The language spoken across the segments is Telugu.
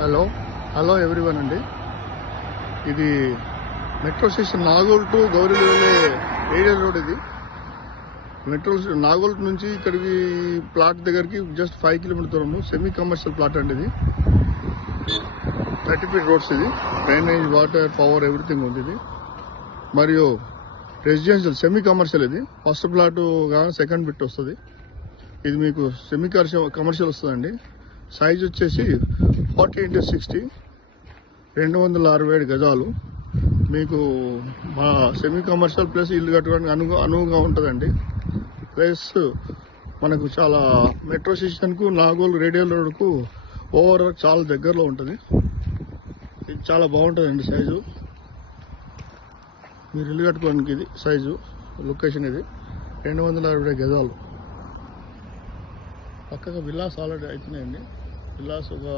హలో ఎవ్రీవన్ అండి. ఇది మెట్రో స్టేషన్ నాగోల్ టు గౌరీలు వెళ్ళే ఏరియల్ రోడ్. ఇది మెట్రో నాగోల్ నుంచి ఇక్కడికి ప్లాట్ దగ్గరికి జస్ట్ 5 కిలోమీటర్ దూరము. సెమీ కమర్షియల్ ప్లాట్ అండి. ఇది 30 ఫీట్ రోడ్స్. ఇది డ్రైనేజ్, వాటర్, పవర్ ఎవ్రీథింగ్ ఉంది. ఇది మరియు రెసిడెన్షియల్ సెమీ కమర్షియల్. ఇది ఫస్ట్ ప్లాట్ కానీ సెకండ్ బిట్ వస్తుంది. ఇది మీకు సెమీ కమర్షియల్ వస్తుందండి. సైజ్ వచ్చేసి 40x60, 267 గజాలు. మీకు మా సెమీ కమర్షియల్ ప్లస్ ఇల్లు కట్టుకోవడానికి అనువుగా ఉంటుందండి. ప్లస్ మనకు చాలా మెట్రో స్టేషన్కు, నాగోల్ రేడియల్ రోడ్కు ఓవర్ చాలా దగ్గరలో ఉంటుంది. ఇది చాలా బాగుంటుందండి సైజు. మీరు ఇల్లు కట్టుకోవడానికి ఇది సైజు లొకేషన్. ఇది 267 గజాలు. పక్కగా విల్లాస్ ఆల్రెడీ అవుతున్నాయండి. విల్లాస్ ఒక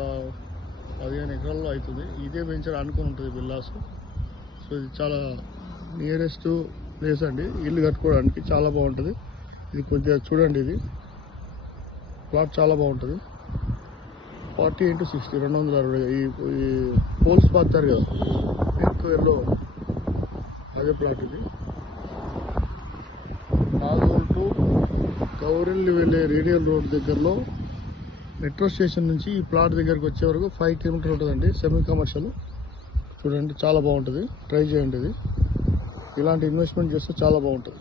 15 ఎకరాల్లో అవుతుంది. ఇదే వెంచర్ అనుకుని ఉంటుంది విల్లాస్. సో ఇది చాలా నియరెస్ట్ ప్లేస్ అండి ఇల్లు కట్టుకోవడానికి. చాలా బాగుంటుంది. ఇది కొద్దిగా చూడండి, ఇది ప్లాట్ చాలా బాగుంటుంది. 40x60, 260. ఈ పోల్స్ పాతారు కదా, ఎక్కువ ఎల్లో, అదే ప్లాట్. ఇది నాగోల్ టు గౌరెల్లి వెళ్ళే రేడియల్ రోడ్ దగ్గరలో మెట్రో స్టేషన్ నుంచి ఈ ప్లాట్ దగ్గరకు వచ్చే వరకు 5 కిలోమీటర్లు ఉంటుందండి. Semi commercial. చూడండి, చాలా బాగుంటుంది. ట్రై చేయండి. ఇది ఇలాంటి ఇన్వెస్ట్మెంట్ చేస్తే చాలా బాగుంటుంది.